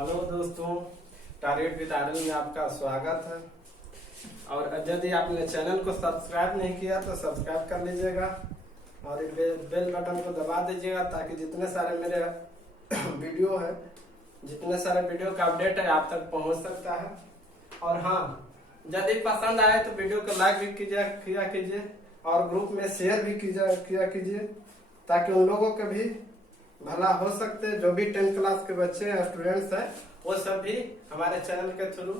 Hello दोस्तों, target with Aryan में आपका स्वागत है। और यदि आपने चैनल को सब्सक्राइब नहीं किया तो सब्सक्राइब कर लीजिएगा और बेल बटन को दबा दीजिएगा ताकि जितने सारे मेरे वीडियो है, जितने सारे वीडियो का अपडेट है आप तक पहुंच सकता है। और हाँ, यदि पसंद आए तो वीडियो को लाइक भी किया कीजिए और ग्रुप में शेयर भी किया कीजिए ताकि उन लोगों के भी भला हो सकते, जो भी 10th क्लास के बच्चे हैं, स्टूडेंट्स हैं, वो सब भी हमारे चैनल के थ्रू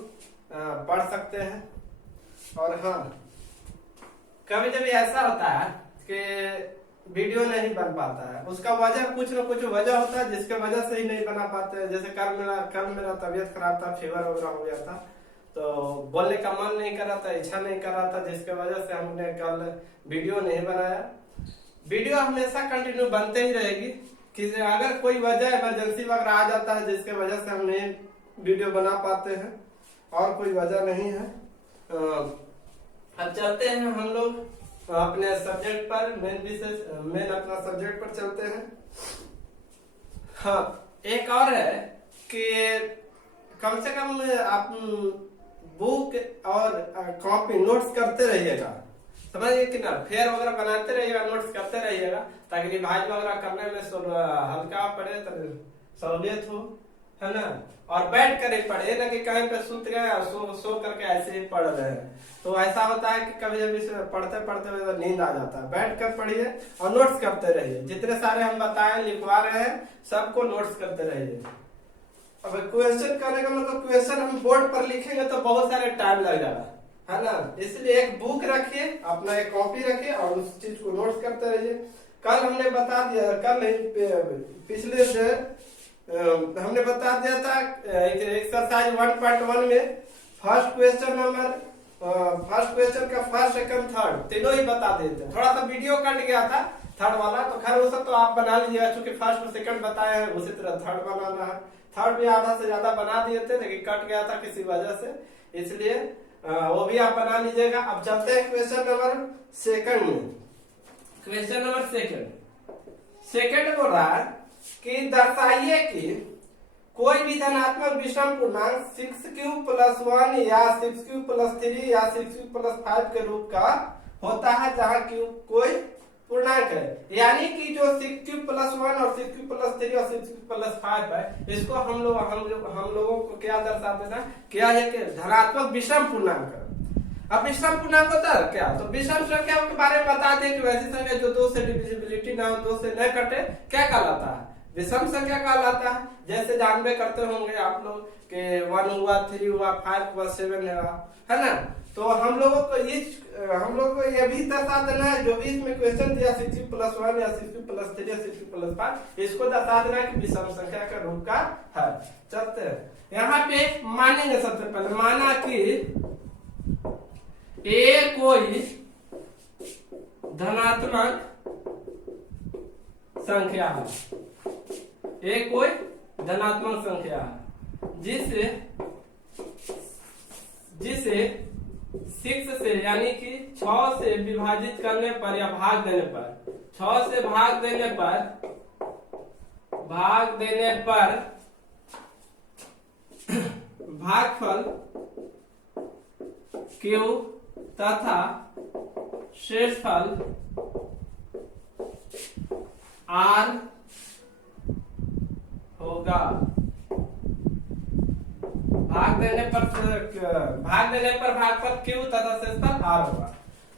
पढ़ सकते हैं। और हाँ, कभी कभी ऐसा होता है कि वीडियो नहीं बन पाता है, उसका वजह कुछ न कुछ वजह होता है जिसके वजह से ही नहीं बना पाते हैं। जैसे कल मेरा तबीयत खराब था, फीवर वगैरह हो गया था, तो बोलने का मन नहीं कर रहा था, इच्छा नहीं कर रहा था, जिसके वजह से हमने कल वीडियो नहीं बनाया। वीडियो हमेशा कंटिन्यू बनते ही रहेगी कि अगर कोई वजह इमरजेंसी वगैरह आ जाता है जिसके वजह से हम नहीं वीडियो बना पाते हैं, और कोई वजह नहीं है। अब चलते हैं हम लोग अपने सब्जेक्ट पर, मेन अपना सब्जेक्ट पर चलते हैं। हाँ, एक और है कि कम से कम आप बुक और कॉपी नोट्स करते रहिएगा, समझिए कि ना, फेयर वगैरह बनाते रहिएगा, नोट्स करते रहिएगा ताकि रिवाइज वगैरह करने में हल्का पड़े, सहूलियत हो, है ना। और बैठ कर ही पढ़े, ना कि कहीं पे सूत गए और सो करके ऐसे ही पढ़ रहे हैं। तो ऐसा होता है कि कभी कभी पढ़ते पढ़ते नींद आ जाता है। बैठ कर पढ़िए और नोट्स करते रहिए, जितने सारे हम बताए लिखवा रहे हैं सबको नोट्स करते रहिए। अब क्वेश्चन करने का मतलब क्वेश्चन हम बोर्ड पर लिखेंगे तो बहुत सारे टाइम लग जाएगा, है ना। इसलिए एक बुक रखिए, अपना एक कॉपी रखिए और उस चीज को नोट्स करते रहिए। कल हमने बता दिया, कल नहीं पिछले से हमने बता दिया था एक्सरसाइज 1.1 में फर्स्ट क्वेश्चन का फर्स्ट, सेकंड, थर्ड तीनों ही बता देते। थोड़ा सा वीडियो कट गया था थर्ड वाला, तो खैर वो सब तो आप बना लीजिएगा, चूंकि फर्स्ट और सेकंड बताए हैं, उसी तरह थर्ड बनाना है। थर्ड भी आधा से ज्यादा बना दिए थे लेकिन कट गया था किसी वजह से, इसलिए वो भी आप बना लीजिएगा। अब चलते हैं क्वेश्चन नंबर सेकंड में। क्वेश्चन नंबर सेकंड बोल रहा है कि दर्शाइए कि कोई भी धनात्मक विषम पूर्णांक 6q+1 या 6q+3 या 6q+5 के रूप का होता है जहां q कोई पूर्णांक है। यानी कि जो 6q+1 और 6q+3 और 6q+5 है, इसको हम लोगों को क्या दर्शा देना, क्या है कि धनात्मक विषम पूर्णांक। अब विषम पूर्णांक होता है क्या, तो विषम संख्या के बारे में बता दें कि वैसी संख्या जो 2 से डिविजिबिलिटी ना हो, 2 से न कटे, क्या कहलाता है, विषम संख्या कहलाता है। जैसे जानबे करते होंगे आप लोग कि 1 हुआ, 3 हुआ, 5 हुआ, 7 है ना। तो हम लोगों को ये भी दर्शा देना है, जो भी इसमें क्वेश्चन दिया 6q+1 या 6q+3 या 6q+5, इसको दर्शा देना है कि विषम संख्या का रूप का है। चलते हैं यहाँ पे, मानेंगे सबसे पहले, माना कि ए कोई धनात्मक संख्या है, ए कोई धनात्मक संख्या है जिसे 6 से यानी कि 6 से विभाजित करने पर या भाग देने पर, 6 से भाग देने पर भागफल q तथा शेषफल r होगा। भाग देने पर भागफल q तथा शेषफल r होगा।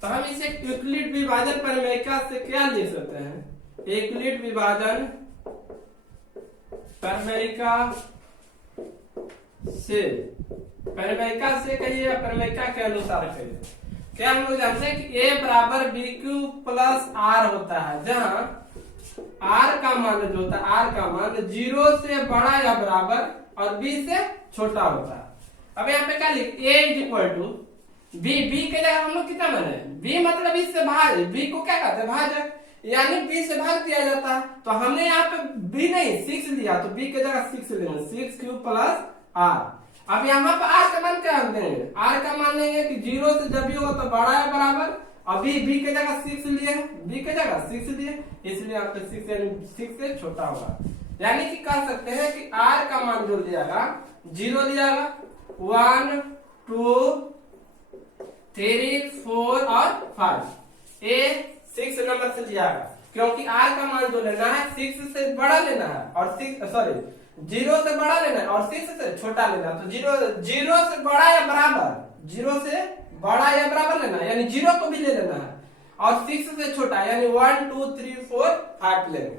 तो हम इसे यूक्लिड विभाजन परिमेयिका से क्या लिख सकते हैं, यूक्लिड विभाजन परिमेयिका से कहिए या परिमेयिका के अनुसार कहिए। क्या हम लोग जानते हैं कि a बराबर bq+r होता है, जहां r का मान जो होता है, r का मान 0 से बड़ा या बराबर और b से छोटा होता है। अब यहाँ पे क्या लिख, a = b के जगह हम लोग कितना माने, b मतलब इससे भाग, b को क्या कहते हैं, भाजक, यानी b से भाग दिया जाता है। तो हमने यहाँ पे b नहीं 6 लिया, तो b के जगह 6 लेंगे, 6q+r। अब यहाँ पर r का मान क्या देंगे, r का मान लेंगे कि 0 से जब भी होगा तो बड़ा है बराबर, अभी b के जगह 6 लिए, b के जगह 6 लिए, इसलिए यहाँ पे 6 से छोटा होगा। यानी कि कह सकते हैं कि r का मान जो लियागा 0 लियागा, 1 2 3 4 और 5 ये 6 नंबर से लियागा, क्योंकि r का मान जो लेना है 6 से बड़ा लेना है और 0 से बड़ा लेना है और 6 से छोटा लेना है। तो 0 से बड़ा या बराबर, 0 से बड़ा या बराबर लेना है, यानी 0 को भी ले लेना है और 6 से छोटा यानी 1 2 3 4 5 लेंगे।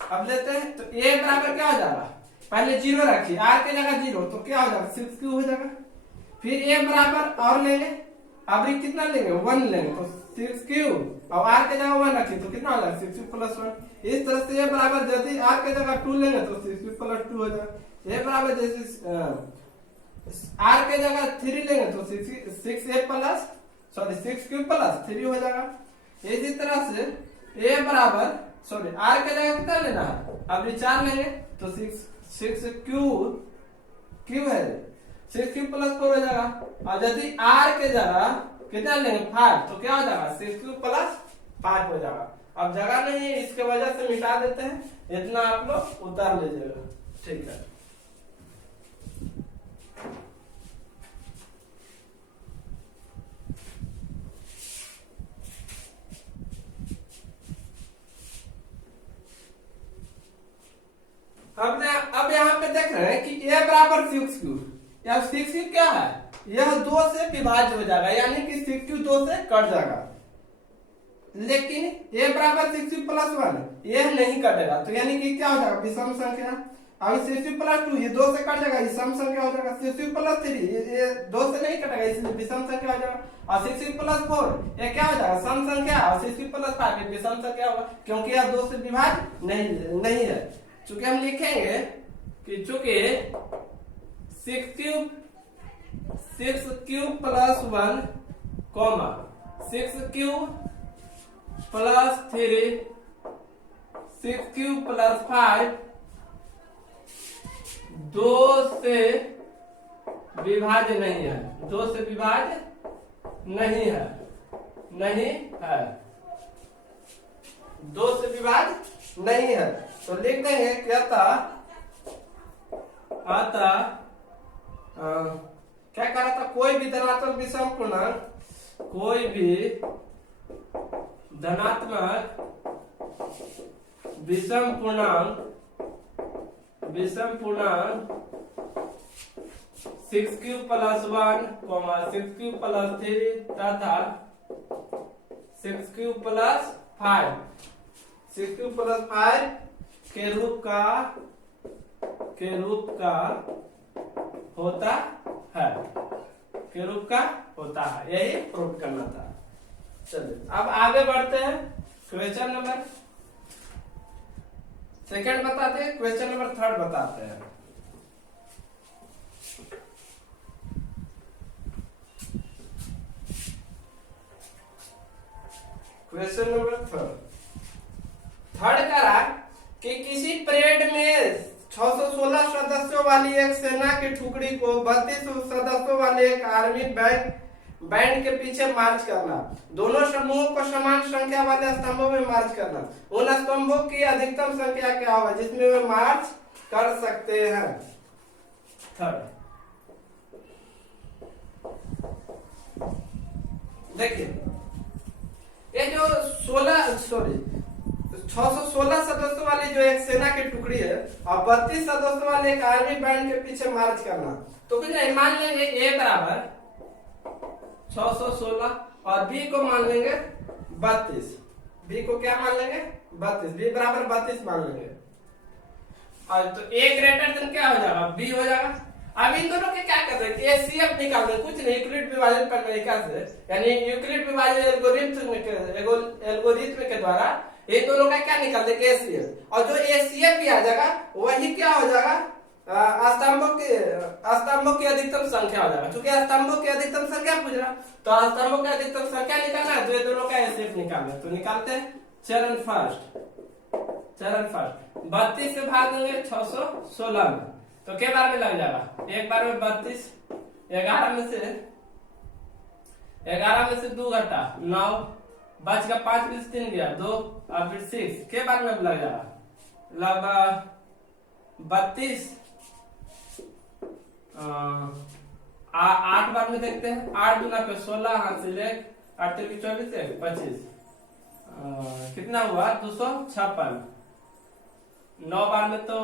अब लेते हैं तो a बराबर क्या हो जाएगा, पहले 0 रखिए, r के जगह 0 तो क्या हो जाएगा 6 क्यूब हो जाएगा। फिर a बराबर और लेंगे, अब कितना लेंगे 1 लेंगे तो 6 क्यूब और r के जगह 1 रखिए तो कितना हो जाएगा 6 क्यूब प्लस 1। इस तरह से a बराबर यदि r के जगह 2 लेंगे तो 6 क्यूब प्लस 2 हो जाएगा। a बराबर जैसे r के जगह 3 लेंगे तो 6a प्लस 6 क्यूब प्लस 3 हो जाएगा। इसी तरह से a बराबर r के जगह कितना लेना है, अब 4 लेंगे तो 6 क्यूब है 6 क्यूब प्लस 4 हो जाएगा। और यदि r के जगह कितना लेंगे 5 तो क्या हो जाएगा 6 क्यूब प्लस 5 हो जाएगा। अब जगह नहीं है इसके वजह से मिटा देते हैं, इतना आप लोग उतार लीजिएगा, ठीक है। अब यहाँ पे देख रहे हैं कि a बराबर 6 क्यूब, या 6 क्यूब क्या है, यह 2 से विभाज्य हो जाएगा, यानी कि 6 क्यूब 2 से कट जाएगा। लेकिन a बराबर 6 क्यूब प्लस 1 यह नहीं कटेगा, तो यानी कि क्या हो जाएगा विषम संख्या। अब 6 क्यूब प्लस 2 ये 2 से कट जाएगा, ये सम संख्या हो जाएगा। 6 क्यूब प्लस 3 ये 2 से नहीं कटेगा, इसलिए विषम संख्या हो जाएगा। और 6 क्यूब प्लस 4 ये क्या हो जाएगा सम संख्या, और 6 क्यूब प्लस 5 ये विषम संख्या होगा, क्योंकि यह 2 से विभाज्य नहीं है। चूंकि हम लिखेंगे कि चूंकि 6 cube plus 1 comma 6 cube plus 3 6 cube plus 5 2 से विभाज्य नहीं है, 2 से विभाज्य नहीं है 2 से विभाज्य नहीं है। तो लिख देंगे कि अतः क्या कह रहा था, कोई भी धनात्मक विषम पूर्णांक, कोई भी धनात्मक विषम पूर्णांक 6 क्यूब प्लस 1 6 क्यूब प्लस 3 तथा 6 क्यूब प्लस 5 6 क्यूब प्लस 5 के रूप होता है, यही प्रूव करना था। चलिए अब आगे बढ़ते हैं, क्वेश्चन नंबर सेकंड बताते हैं, क्वेश्चन नंबर थर्ड बताते हैं। क्वेश्चन नंबर थर्ड करा कि किसी परेड में 616 सदस्यों वाली एक सेना की टुकड़ी को 32 सदस्यों वाले एक आर्मी बैंड के पीछे मार्च करना। दोनों समूहों को समान संख्या वाले स्तंभों में मार्च करना। उन स्तंभों की अधिकतम संख्या क्या होगा जिसमें वे मार्च कर सकते हैं। थर्ड देखिए, ये जो 616 सदस्यों वाली जो एक सेना की टुकड़ी है और 32 सदस्यों वाले एक आर्मी बैंड के पीछे मार्च करना, तो कुछ नहीं, मान लेंगे ए बराबर 616 और बी को मान लेंगे 32। बी को क्या मान लेंगे 32, बी बराबर 32 मान लेंगे। और तो ए ग्रेटर देन क्या हो जाएगा बी हो जाएगा। अब इन दोनों के क्या कर रहे हैं, एचसीएफ निकाल रहे, कुछ नहीं, यूक्लिड विभाजन प्रणालिका से, यानी यूक्लिड विभाजन एल्गोरिथ्म के द्वारा ये दोनों का क्या निकाल देंगे एचसीएफ। और जो एचसीएफ भी आ जाएगा वही क्या हो जाएगा स्तंभों की अधिकतम संख्या हो जाएगा। क्योंकि स्तंभों की अधिकतम संख्या पूछ रहा, तो स्तंभों की अधिकतम संख्या निकालना है, तो ये दोनों का एचसीएफ निकालना है। तो निकालते हैं चरण फर्स्ट 32 से भाग देंगे 616 में, तो क्या बार में लग जाएगा, एक बार में 32, 11 में से 2 घटा 9, बच का 5 में से 3 गया 2, और फिर 6 के बार में लग जाएगा, लगभग 32 8 बार में देखते हैं। 8 दूना पे 16, हाथ से ले 8 तिल की 24 है 25, कितना हुआ 256। 9 बार में तो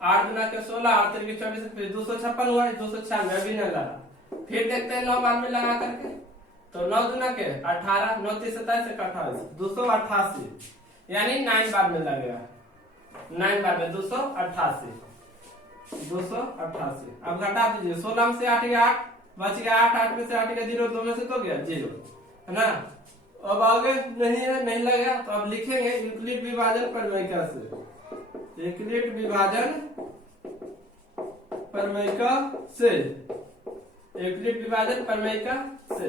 8 दूना के 16, 8 तिल की 24 फिर 256 हुआ, 296 अभी नहीं लगा। फिर देखते हैं 9 बार में लगा करके, तो 9 दूना के 18, 9 3 27 28, 288, यानी 9 बार में लगेगा। 9 बार में 288। अब घटा दीजिए, 16 में से 8 गया 8, बच गया 8, 8 में से 8 गया 0, 2 में से तो गया 0, है ना। अब आगे नहीं है, नहीं लगा, तो अब लिखेंगे यूक्लिड विभाजन प्रमेयिका से। यूक्लिड विभाजन प्रमेयिका से, यूक्लिड विभाजन प्रमेयिका से।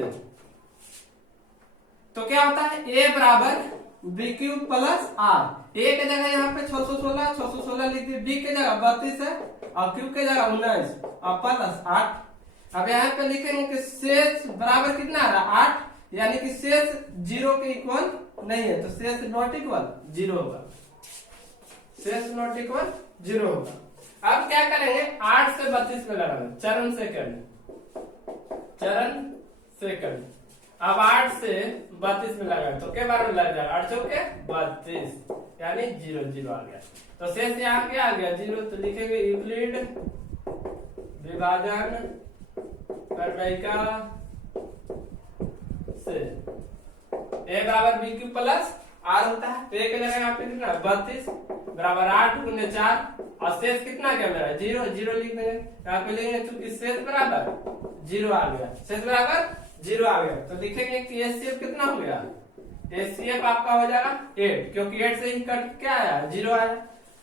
तो क्या होता है, ए बराबर बी क्यूब प्लस आर। ए के जगह यहाँ पे 616 लिख दिए, बी के जगह 32 है और क्यूब के जगह 19 और प्लस 8। अब यहाँ पे लिखेंगे कि शेष बराबर कितना आ रहा 8, यानी कि शेष 0 के इक्वल नहीं है, तो शेष नॉट इक्वल 0 होगा। शेष नॉट इक्वल 0 होगा। अब क्या करेंगे, 8 से 32 में लगाएंगे, चरण सेकंड। अब 8 से 32 में लगाए तो क्या बार में लग जाएगा, 8 चौके 32, यानी 0 0 आ गया। तो शेष यहाँ क्या आ गया 0, तो लिखेंगे यूक्लिड विभाजन प्रमेयिका से ए बराबर बी क्यूब प्लस आर होता है। तो ए के जगह यहाँ पे कितना 32 बराबर 8 गुने 4, और शेष कितना क्या मेरा 0 0 लिख देंगे। यहाँ पे लिखेंगे चूंकि शेष बराबर 0 आ गया, शेष बराबर 0 आ गया, तो लिखेंगे कि एचसीएफ कितना हो गया, एचसीएफ आपका हो जाएगा 8, क्योंकि 8 से ही कट क्या आया 0 आया।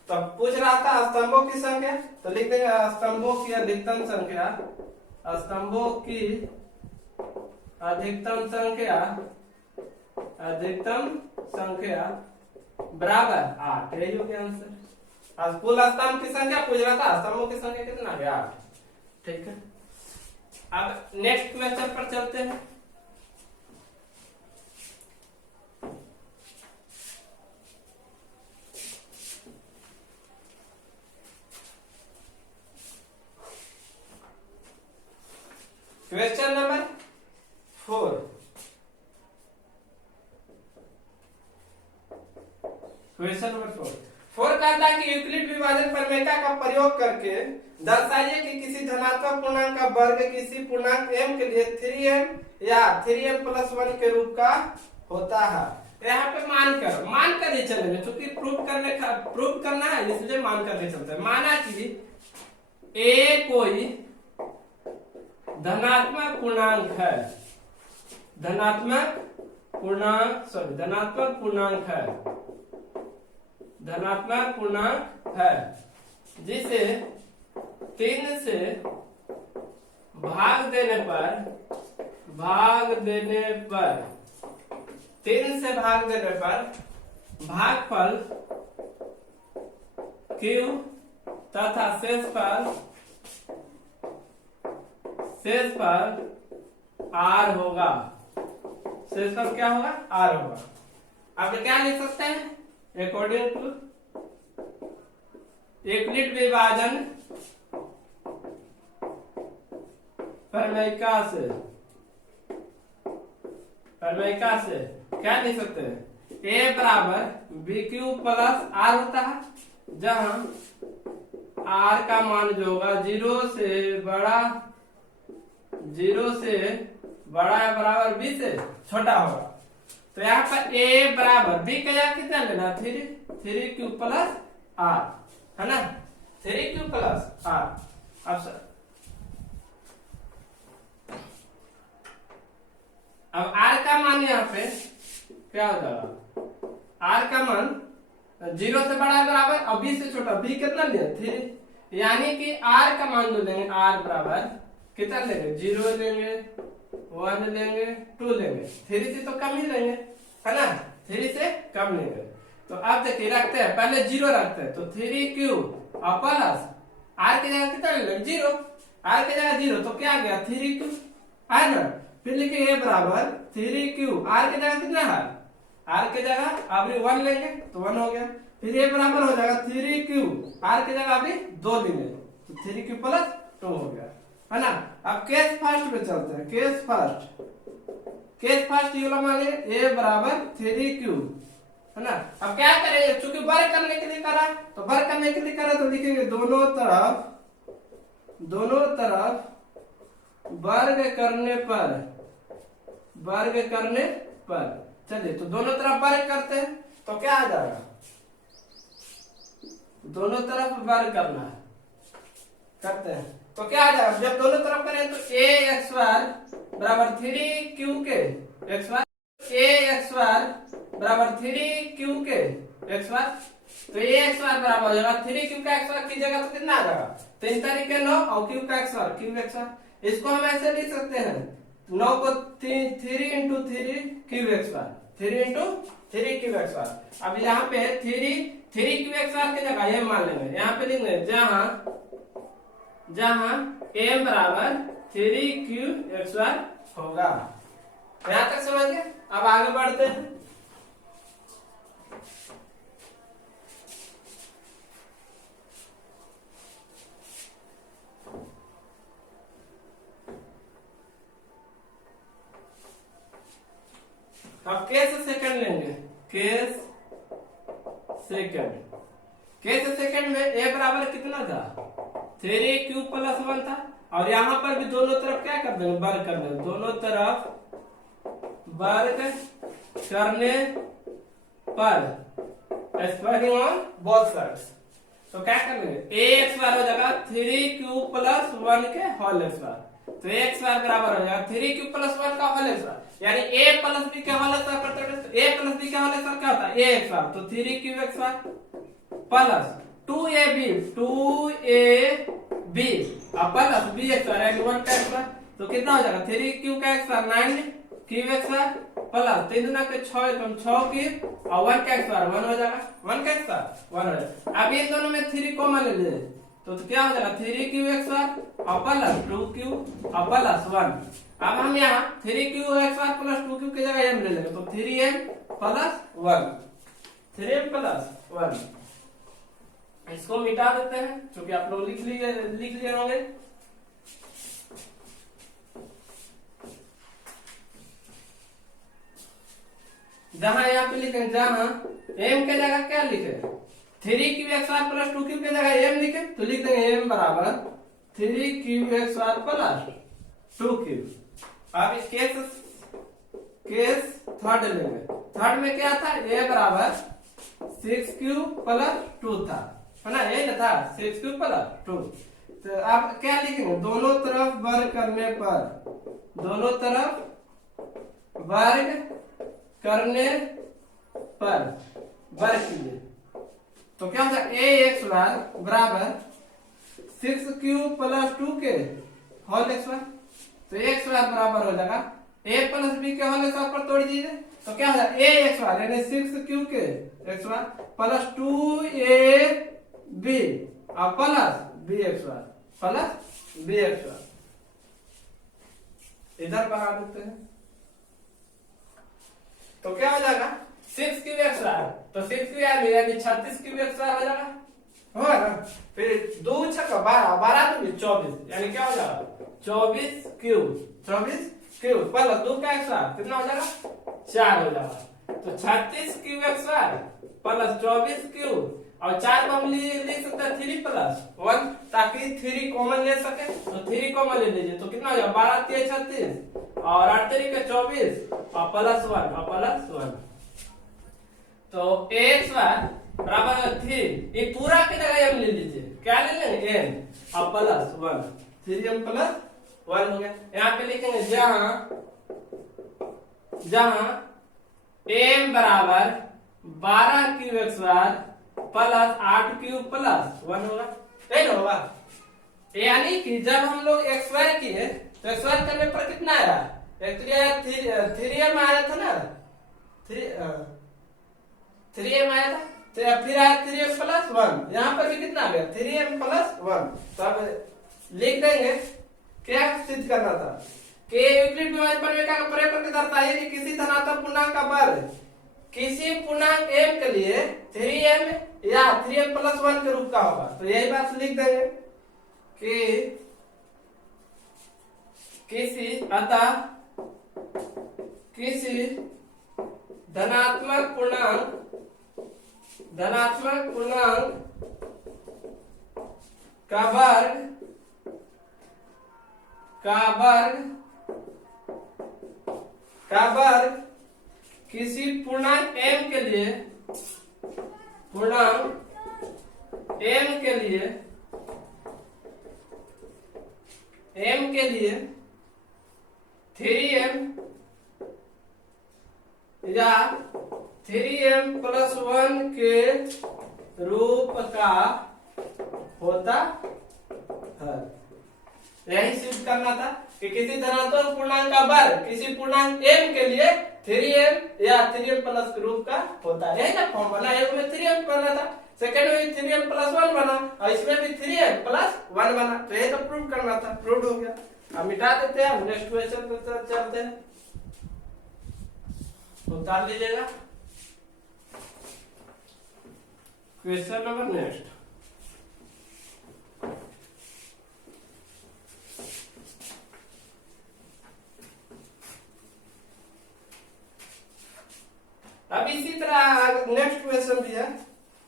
तो पूछ रहा था स्तंभों की संख्या, तो लिख देंगे स्तंभों की अधिकतम संख्या, स्तंभों की अधिकतम संख्या बराबर 8, यही हो गया आंसर। आज कुल स्तंभ की संख्या पूछ रहा था, स्तंभों की संख्या कितना आ गया 8। ठीक है, अब नेक्स्ट क्वेश्चन पर चलते हैं। Question number 4। क्वेश्चन नंबर 4 कहता है कि यूक्लिड विभाजन प्रमेयिका का प्रयोग करके दर्शाइए कि किसी धनात्मक पूर्णांक का वर्ग किसी पूर्णांक m के लिए 3m या 3m + 1 के रूप का होता है। यहाँ पे मान कर ही चलेंगे, क्योंकि प्रूफ करना है, इसलिए मान करके चलते हैं। माना कि a कोई धनात्मक पूर्णांक है, धनात्मक पूर्णांक है, जिसे 3 से भाग देने पर 3 से भाग देने पर भागफल Q तथा शेष पर R होगा। शेष पर क्या होगा, R होगा। आप क्या लिख सकते हैं, अकॉर्डिंग टू यूक्लिड विभाजन प्रमेयिका से क्या लिख सकते हैं, a बराबर बी क्यूब प्लस आर होता है, जहां r का मान जो होगा 0 से बड़ा या बराबर b से छोटा होगा। तो यहाँ पर a बराबर b का यहाँ कितना लेना 3 क्यूब प्लस r, है ना, 3 क्यूब प्लस r। अब r का मान यहाँ पे क्या हो जाएगा, r का मान 0 से बड़ा है बराबर और b से छोटा, b कितना लिया 3, यानी कि r का मान जो लेंगे r बराबर कितना लेंगे 0 लेंगे, 1 लेंगे, 2 लेंगे, 3 से तो कम ही लेंगे, है ना, 3 से कम लेंगे। तो अब देखिए रखते हैं, पहले 0 रखते हैं, तो 3 क्यूब और प्लस r की जगह कितना लेंगे 0, r की जगह 0, तो क्या आ गया 3 क्यूब, है ना। फिर लिखे a बराबर 3 क्यूब, r की जगह कितना है, r की जगह अब 1 लेंगे तो 1 हो गया, फिर ये बराबर हो जाएगा 3q, r की जगह अभी 2 लेंगे तो 3q प्लस 2 हो गया, है ना। अब केस फर्स्ट पे चलते हैं। केस फर्स्ट ये वाला मान लिया a बराबर 3q, है ना। अब क्या करें, चूंकि वर्ग करने के लिए करा तो वर्ग करने के लिए करा तो लिखेंगे दोनों तरफ वर्ग करने पर चलिए तो दोनों तरफ वर्ग करते हैं तो क्या आ जाएगा, दोनों तरफ वर्ग करना है, करते हैं तो क्या आ जाएगा, जब दोनों तरफ करें तो a x बार बराबर 3q के x बार, a x बार बराबर 3q के x बार, तो a x बार बराबर हो जाएगा 3q का x बार की जगह तो कितना आ जाएगा 3 तारीख 9 और q का x बार q x बार। इसको हम ऐसे लिख सकते हैं 9 को 3 इंटू 3 क्यू एक्स बार, 3 इंटू 3 क्यू एक्स बार। अब यहाँ पे 3 क्यू एक्स बार की जगह ये मान लेंगे, यहाँ पे लिख लेंगे जहां m बराबर 3 क्यू एक्स बार होगा। यहाँ तक समझ गए। अब आगे बढ़ते हैं। अब केस सेकंड लेंगे, केस सेकंड में a बराबर कितना था 3q प्लस 1 था, और यहाँ पर भी दोनों तरफ क्या कर देंगे, वर्ग कर देंगे, दोनों तरफ वर्ग करने पर स्क्वायरिंग ऑन बोथ साइड्स। तो क्या कर लेंगे a x बार हो जाएगा 3q प्लस 1 के होल एक्स बार, तो x बार बराबर हो जाएगा 3q प्लस 1 का होल एक्स बार, यानी a प्लस b के होल एक्स बार करते हैं तो a प्लस b का होल एक्स बार क्या होता है a x बार, तो 3q x बार प्लस 2ab अब प्लस b x बार यानी 1 का x बार, तो कितना हो जाएगा 3q का x बार 9q x बार प्लस 3 दूना के 6 तो 6q और 1 का x बार 1 हो जाएगा, 1 का x बार 1 हो जाएगा। अब इन दोनों में 3 कॉमन ले ले तो क्या हो जाएगा 3q x बार और प्लस 2q और प्लस 1। अब हम यहाँ 3q x बार प्लस 2q की जगह m ले लेंगे तो 3m प्लस 1, 3m प्लस 1। इसको मिटा देते हैं क्योंकि आप लोग लिख लिए होंगे। जहां यहाँ पे लिखे, जहां m के जगह क्या लिखे 3q x बार प्लस 2q के जगह m लिखे तो लिख देंगे m बराबर 3q x बार प्लस 2q। अब इस केस थर्ड लेंगे। थर्ड में क्या था a बराबर 6q प्लस 2 था, है ना, ये ना था 6q प्लस 2। तो आप क्या लिखेंगे दोनों तरफ वर्ग करने पर, दोनों तरफ वर्ग करने पर वर्ग कीजिए तो क्या होता है a x बार बराबर 6q प्लस 2 के होल एक्स बार, तो x बार बराबर हो जाएगा a प्लस b के होल एक्स बार पर तोड़ दीजिए तो क्या हो जाएगा a x बार यानी 6q के x बार प्लस 2ab और प्लस b x बार प्लस b x बार। इधर बढ़ा देते हैं तो क्या हो जाएगा 6q x बार, तो 6q यानी 36q x बार हो जाएगा, होगा ना। फिर 2 छक्का 12, 12 तो 24 यानी क्या हो जाएगा 24q प्लस 2 का x बार कितना हो जाएगा 4 हो जाएगा, तो 36q x बार प्लस 24q और 4 को हम लिख सकते हैं 3 प्लस 1 ताकि 3 कॉमन ले सके, तो 3 कॉमन ले लीजिए तो कितना हो जाएगा 12 3 36 और 8 3 के 24 और प्लस 1 तो x बार बराबर 3, ये पूरा की जगह m ले लीजिए, क्या ले लेंगे m और प्लस 1, 3m प्लस 1 हो गया। यहाँ पे लिखेंगे जहां m बराबर 12q x बार प्लस 8q प्लस 1 होगा, यही ना होगा। यानी कि जब हम लोग x स्क्वायर किए तो x स्क्वायर करने पर कितना आया, एक्चुअली 3m आया था ना, 3m आया था, तो फिर आया 3m प्लस 1, यहाँ पर भी कितना आ गया 3m प्लस 1। तो अब लिख देंगे क्या सिद्ध करना था कि यूक्लिड विभाजन प्रमेय का प्रयोग करके दर्शाइए कि किसी धनात्मक पूर्णांक का वर्ग किसी पूर्णांक m के लिए 3m या 3m प्लस 1 के रूप का होगा। तो यही बात लिख देंगे कि किसी धनात्मक पूर्णांक का वर्ग किसी पूर्णांक m के लिए 3m या 3m प्लस 1 के रूप का होता है। यही सिद्ध करना था कि किसी धनात्मक पूर्णांक का वर्ग किसी पूर्णांक m के लिए 3m या 3m प्लस के रूप का होता है। यही ना फॉर्म बना, एक में 3m बना था, सेकंड में 3m प्लस 1 बना और इसमें भी 3m प्लस 1 बना। तो यही तो प्रूव करना था, प्रूव हो गया। अब मिटा देते हैं, नेक्स्ट क्वेश्चन पे चलते हैं। उतार लीजिएगा क्वेश्चन नंबर नेक्स्ट। अब इसी तरह नेक्स्ट क्वेश्चन भी है,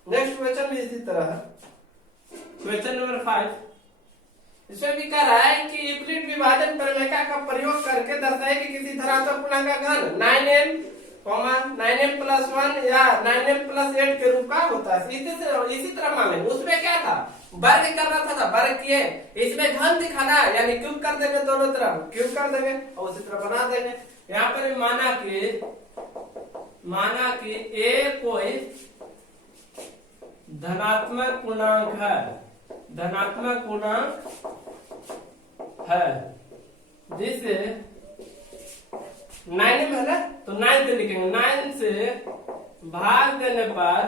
नेक्स्ट क्वेश्चन भी इसी तरह है। क्वेश्चन नंबर 5 इसमें भी कह रहा है कि यूक्लिड विभाजन प्रमेय का प्रयोग करके दर्शाए कि किसी धनात्मक पूर्णांक का घन 9m प्लस 1 या 9m प्लस 8 के रूप का होता है। इसी तरह माने उसमें क्या था, वर्ग करना था, वर्ग किए, इसमें घन दिखाना यानी क्यूब कर देंगे, दोनों तरफ क्यूब कर देंगे और उसी तरह बना देंगे। यहाँ पर माना कि a कोई धनात्मक पूर्णांक है जिसे 9 में है तो 9 से लिखेंगे, 9 से भाग देने पर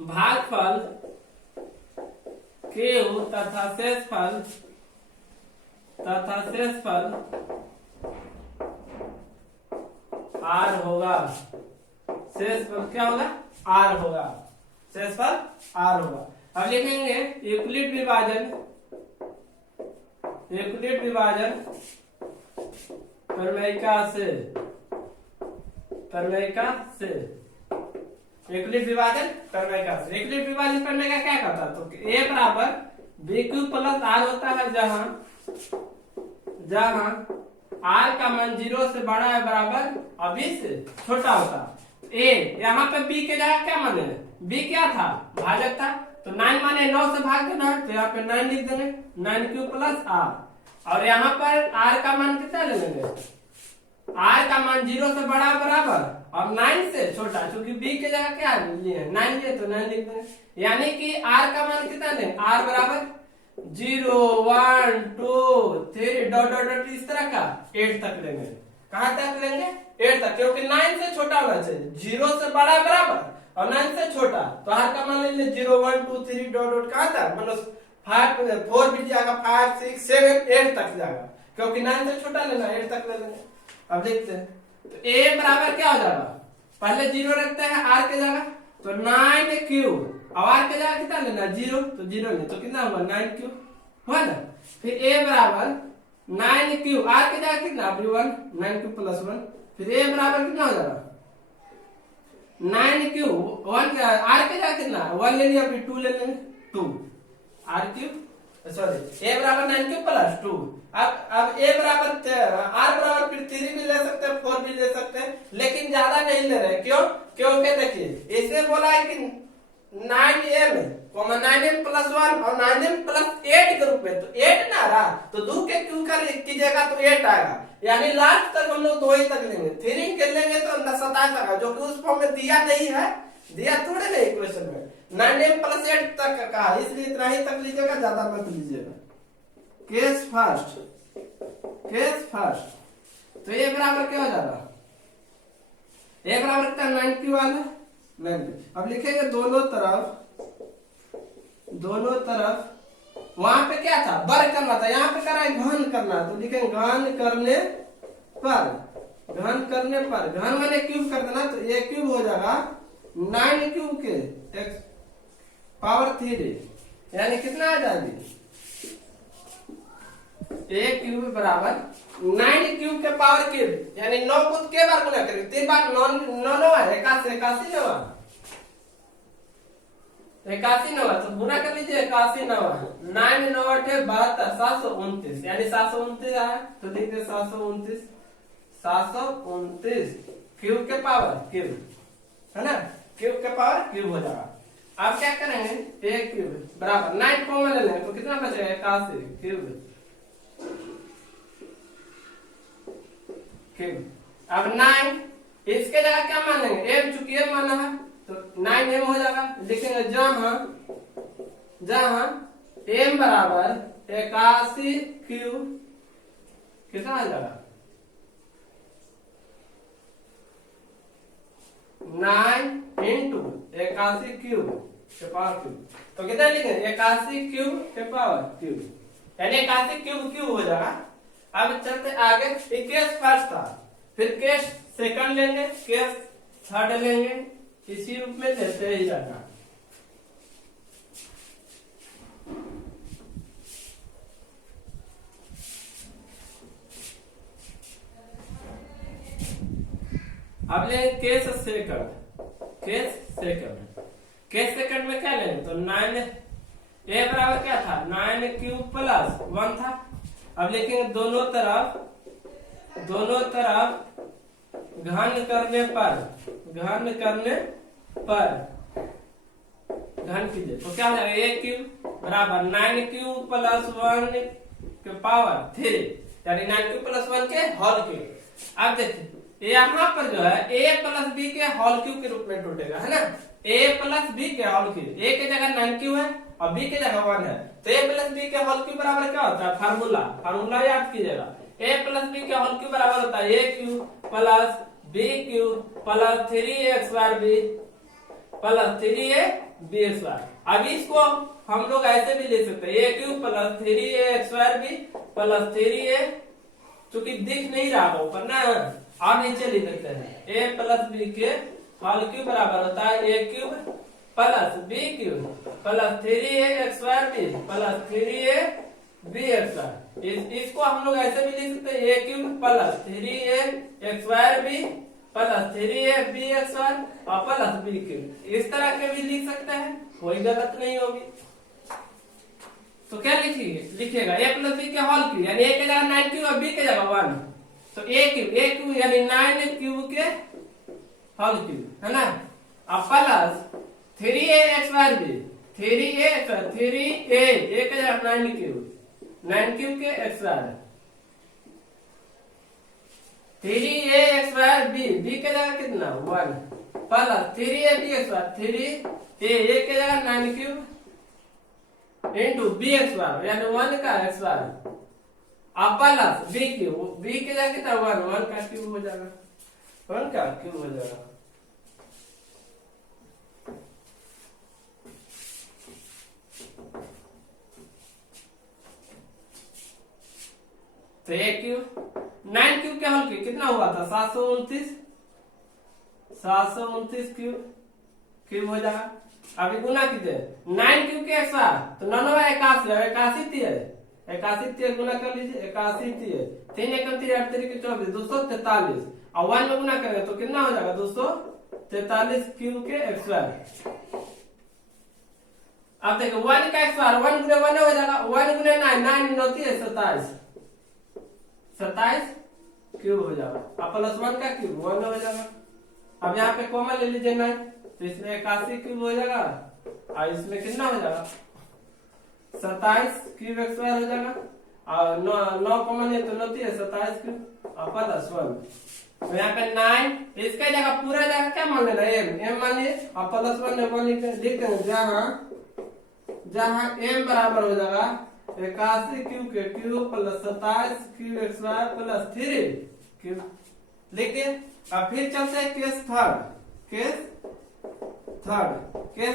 भागफल q तथा शेषफल r होगा। शेषफल क्या होगा, r होगा, शेषफल r होगा। अब लिखेंगे यूक्लिड विभाजन प्रमेयिका से यूक्लिड विभाजन प्रमेयिका क्या करता है, तो a बराबर bq प्लस r होता है जहां r का मान 0 से बड़ा है बराबर और b से छोटा होता है। a यहाँ पे b के जगह क्या माने, b क्या था, भाजक था, तो 9 माने 9 से भाग देना है, तो यहाँ पे 9 लिख देंगे, 9q प्लस r। और यहाँ पर r का मान कितना ले लेंगे, r का मान 0 से बड़ा बराबर और 9 से छोटा, क्योंकि b के जगह क्या लिए 9 लिए तो 9 लिख देंगे। यानी कि r का मान कितना लेंगे, r बराबर 0 1 2 3 डॉट डॉट डॉट इस तरह का 8 तक लेंगे। कहाँ तक लेंगे, 8 तक, क्योंकि 9 से छोटा होना चाहिए, 0 से बड़ा बराबर और 9 से छोटा, तो r का मान ले लीजिए 0 1 2 3 डॉट डॉट कहाँ तक, मतलब 4 भी जाएगा, 5 6 7 8 तक जाएगा, क्योंकि 9 से छोटा लेना, 8 तक ले लेंगे। अब देखते हैं, तो a बराबर क्या हो जाएगा, पहले 0 रखते हैं r के जगह, तो 9q, और r के जगह कितना लेना 0, तो 0 ले, तो कितना हुआ 9q हुआ ना। फिर a बराबर 9q, r के जगह कितना 1 9q प्लस 1, फिर a बराबर कितना हो जाएगा 9q 1, r के जगह कितना 1 ले लिया, फिर 2 ले लेंगे 2 r3, सॉरी a बराबर 9q प्लस 2। अब a बराबर r बराबर फिर 3 भी ले सकते हैं, 4 भी ले सकते हैं, लेकिन ज्यादा नहीं ले रहे, क्यों, क्योंकि देखिए इसे बोला है कि 9m प्लस 1 और 9m प्लस 8 के रूप में, तो 8 ना रहा तो 2 के क्यों कीजिएगा तो 8 आएगा, यानी लास्ट तक हम लोग 2 ही तक लेंगे, 3 के लेंगे तो 27 आएगा, जो कि उस फॉर्म में दिया नहीं है, दिया थोड़े नहीं इक्वेशन में, 9m प्लस 8 तक का, इसलिए इतना ही तक लीजिएगा, ज्यादा मत लीजिएगा। केस फर्स्ट, तो ये बराबर क्या हो जाएगा, a बराबर कितना 9q वाला 9q। अब लिखेंगे दोनों तरफ वहां पे क्या था, वर्ग करना था, यहाँ पे करा है घन करना, तो लिखेंगे घन करने पर घन करने पर, घन मैंने क्यूब कर देना तो ए क्यूब हो जाएगा 9 क्यूब के x पावर 3, यानी कितना आ जाएगी ए क्यूब बराबर 9 क्यूब के पावर क्यूब, यानी 9 को के बार गुना करेंगे, 3 बार 9 9 9 81 81 9 81 9, तो गुना कर लीजिए 81 9 9 9 8 72 729, यानी 729 आया तो लिख दे 729 729 क्यूब के पावर क्यूब, है ना, क्यूब के पावर क्यूब हो जाएगा। अब क्या करेंगे ए क्यूब बराबर 9 कॉमन ले लेंगे तो कितना बचेगा 81 क्यूब क्यूब। अब 9 इसके जगह क्या मानेंगे, एम चूंकि एम माना है तो 9 एम हो जाएगा, लिखेंगे जहां एम बराबर 81 क्यूब कितना आ जाएगा 9 इंटू 81 क्यूब के पावर क्यूब, तो कितना लिखेंगे 81 क्यूब के पावर क्यूब, यानी 81 क्यूब क्यूब हो जाएगा। अब चलते आगे, केस फर्स्ट था, फिर केस सेकंड लेंगे, केस थर्ड लेंगे, इसी रूप में लेते ही जाना। अब लेंगे केस सेकंड, केस सेकंड में क्या लेंगे तो 9 ए बराबर क्या था 9 क्यूब प्लस 1 था। अब लिखेंगे दोनों तरफ घन करने पर घन कीजिए तो क्या हो जाएगा ए क्यूब बराबर 9 क्यूब प्लस 1 के पावर 3, यानी 9 क्यूब प्लस 1 के होल क्यूब। अब देखिए यहाँ पर जो है a प्लस बी के होल क्यूब के रूप में टूटेगा, है ना, a प्लस बी के होल क्यूब, a के जगह 9 क्यूब है और b के जगह 1 है, तो a प्लस बी के होल क्यूब बराबर क्या होता है, फार्मूला याद कीजिएगा, a प्लस बी के होल क्यूब बराबर होता है a cube plus b cube plus 3a square b plus 3a b square. अब इसको हम लोग ऐसे भी लिख सकते हैं a cube plus 3a square b plus 3a, चूंकि दिख नहीं रहा है ऊपर ना, और नीचे लिख देते हैं a प्लस बी के होल क्यूब बराबर होता है a cube plus B cube plus 3a square B plus 3a B square. इसको हम लोग ऐसे भी लिख सकते हैं a cube plus 3a square B plus 3a B square और प्लस बी क्यूब, इस तरह के भी लिख सकते हैं, कोई गलत नहीं होगी। तो क्या लिखिएगा a प्लस बी के होल क्यूब, यानी a के जगह 9 क्यूब और b के जगह 1, तो a क्यूब यानी 9 क्यूब के होल क्यूब, है ना, अब plus 3a square B 3a के जगह 9 क्यूब के स्क्वायर 3a स्क्वायर बी के जगह कितना 1 plus 3a B square 3a के जगह 9 क्यूब इंटू बी स्क्वायर यानी 1 का स्क्वायर अब प्लस बी क्यूब, बी के जगह कितना 1 का क्यूब हो जाएगा, 1 का क्यूब हो जाएगा। तो एक क्यूब 9 क्यूब क्या होल क्यूब कितना हुआ था 729 क्यूब हो जाएगा। अभी गुना कीजिए 9 क्यूब के स्क्वायर तो 9 81 गुना कर लीजिए 81 3 एकम 3 8 3 24 243 और 1 में गुना करेंगे तो कितना हो जाएगा 243 क्यूब के स्क्वायर। अब देखो 1 का स्क्वायर 1 गुने 1 हो जाएगा 1 गुने 9 होती है 27 क्यूब हो जाएगा, अब प्लस 1 का क्यूब 1 हो जाएगा। अब यहाँ पे कॉमन ले लीजिए 9 तो इसमें 81 क्यूब हो जाएगा और इसमें कितना हो जाएगा 27 क्यूब स्क्वायर हो जाएगा और 9 कॉमन है तो 9 है 27 क्यूब और प्लस 1, तो यहाँ पे 9 इसके जगह पूरा जगह क्या मान लेना एम मान लिए और प्लस 1 लिख देंगे जहाँ एम बराबर हो जाएगा 81 क्यूब के cube plus 27 cube square plus 3 cube लिख दिए। अब फिर चलते हैं केस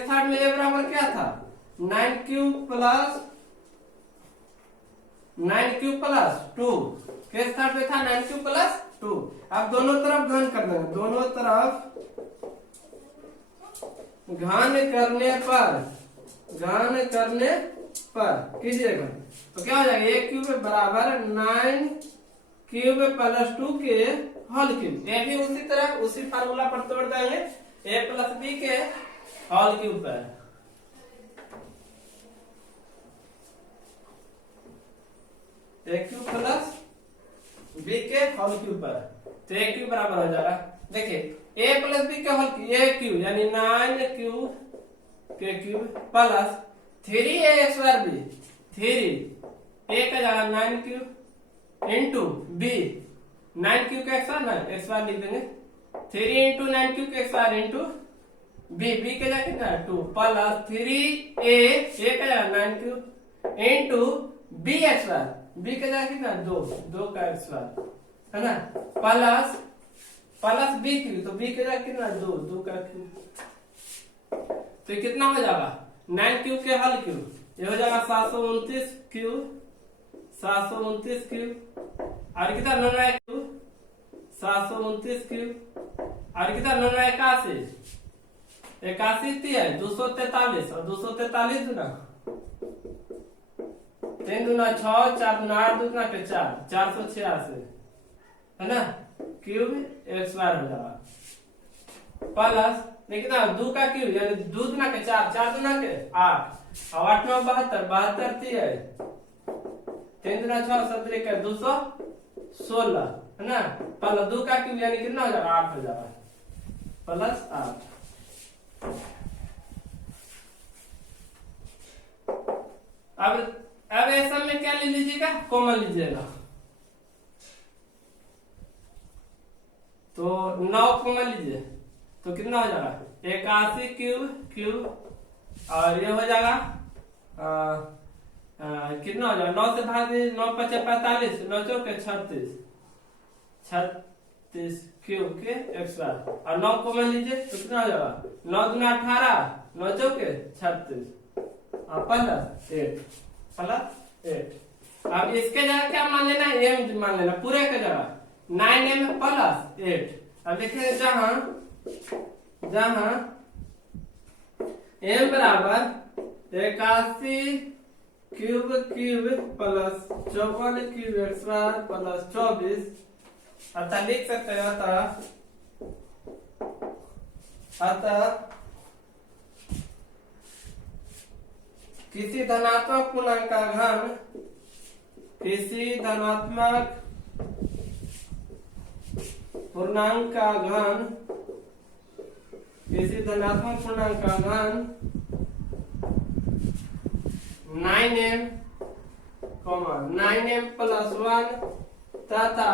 थर्ड में ए बराबर क्या था 9 क्यूब प्लस 2, केस थर्ड में था 9 क्यूब प्लस 2। अब दोनों तरफ घन कर देंगे, दोनों तरफ घन करने पर कीजिएगा तो क्या हो जाएगा, ए क्यूब बराबर 9 क्यूब प्लस 2 के होल क्यूब। ये भी उसी तरह उसी फार्मूला पर तोड़ देंगे, ए प्लस बी के होल क्यूब पर। ए क्यूब प्लस बी के होल क्यूब पर, तो ए क्यूब बराबर हो जाएगा, देखिए ए प्लस बी के होल क्यूब, ए क्यूब यानी 9 क्यूब के cube plus 3a square B, 3 A का जाएगा 9 क्यूब इंटू बी, 9 क्यूब का स्क्वायर लिख देंगे, 3 इंटू 9 क्यूब का स्क्वायर इंटू बी, बी के जाए कितना 2 प्लस 3a का जाएगा 9 cube into B square, B का जाए कितना 2 का स्क्वायर है ना, प्लस बी क्यूब, तो बी के जाए कितना 2 का क्यूब, तो ये कितना हो जाएगा 9 क्यूब के हल क्यूब, ये हो जाएगा 729 क्यूब, 729 क्यूब और कितना 9 क्यूब 729 क्यूब और कितना 9 81, 81 है 243 और 243 गुना 3 गुना 6, 4 गुना 8, 2 गुना 4, 486 है ना, क्यूब एक स्क्वायर हो जाएगा, प्लस कितना 2 का क्यूब यानी 2 गुना के 4, 4 गुना के 8 और 8 9 72, 72 है 3 गुना 6 17 का 216 है ना, प्लस 2 का क्यूब यानी कितना हो जाएगा 8 हो जाएगा, प्लस 8। अब ऐसा में क्या ले लीजिएगा, कॉमन लीजिएगा, तो 9 कॉमन लीजिए तो कितना हो जाएगा 81 क्यूब और ये हो जाएगा कितना हो जाएगा 9 से भाग दीजिए, 9 5 45, 9 चौके 36 क्यूब के एक स्क्वायर और 9 कॉमन लीजिए तो कितना हो जाएगा 9 दूना 18, 9 चौके 36 और प्लस 8। अब इसके जगह क्या मान लेना, एम मान लेना पूरे के जगह 9m प्लस 8। अब देखिए जहां m बराबर 81 cube plus 54 cube x square plus 24 अतः लिख सकते हैं, अतः किसी धनात्मक पूर्णांक का घन, किसी धनात्मक पूर्णांक का घन, किसी धनात्मक पूर्णांक का घन 9m प्लस 1 तथा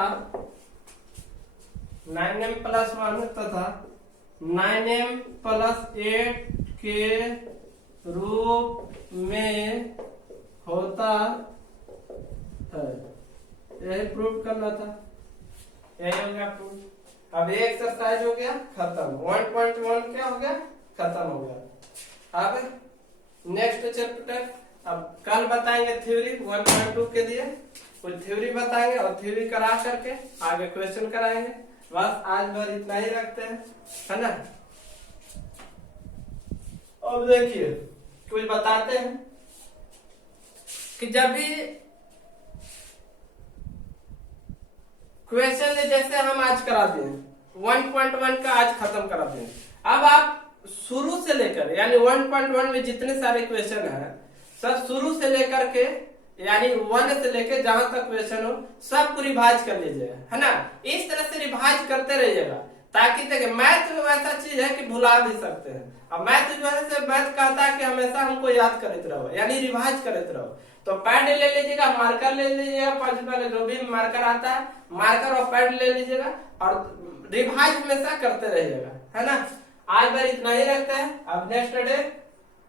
9m प्लस 1 तथा 9m प्लस 8 के रूप में होता है, यही प्रूव करना था, यही हो गया प्रूफ। अब ये एक्सरसाइज हो गया खत्म, 1.1 क्या हो गया खत्म हो गया। अब नेक्स्ट चैप्टर अब कल बताएंगे थ्योरी 1.2 के लिए, कुछ थ्योरी बताएंगे और थ्योरी करा करके आगे क्वेश्चन कराएंगे। बस आज भर इतना ही रखते हैं, है ना। अब देखिए कुछ बताते हैं कि जब भी क्वेश्चन जैसे हम आज करा दिए 1.1 का आज खत्म करा दिए, अब आप शुरू से लेकर यानी 1.1 में जितने सारे क्वेश्चन हैं सब शुरू से लेकर के यानी 1 से लेकर जहां तक क्वेश्चन हो सबको रिवाइज कर लीजिएगा, है ना। इस तरह से रिवाइज करते रहिएगा ताकि देखिए मैथ में वैसा चीज है कि भुला भी सकते हैं। अब मैथ जो है मैथ कहता है कि हमेशा हमको याद करते रहो यानी रिवाइज करते रहो। तो पैड ले लीजिएगा, मार्कर ले लीजिएगा, 5 रुपए का जो भी मार्कर आता है मार्कर और पैड ले लीजिएगा और रिवाइज हमेशा करते रहिएगा, है ना। आज बार इतना ही रखते हैं, अब नेक्स्ट डे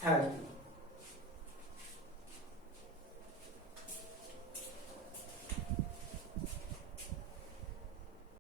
थैंक यू।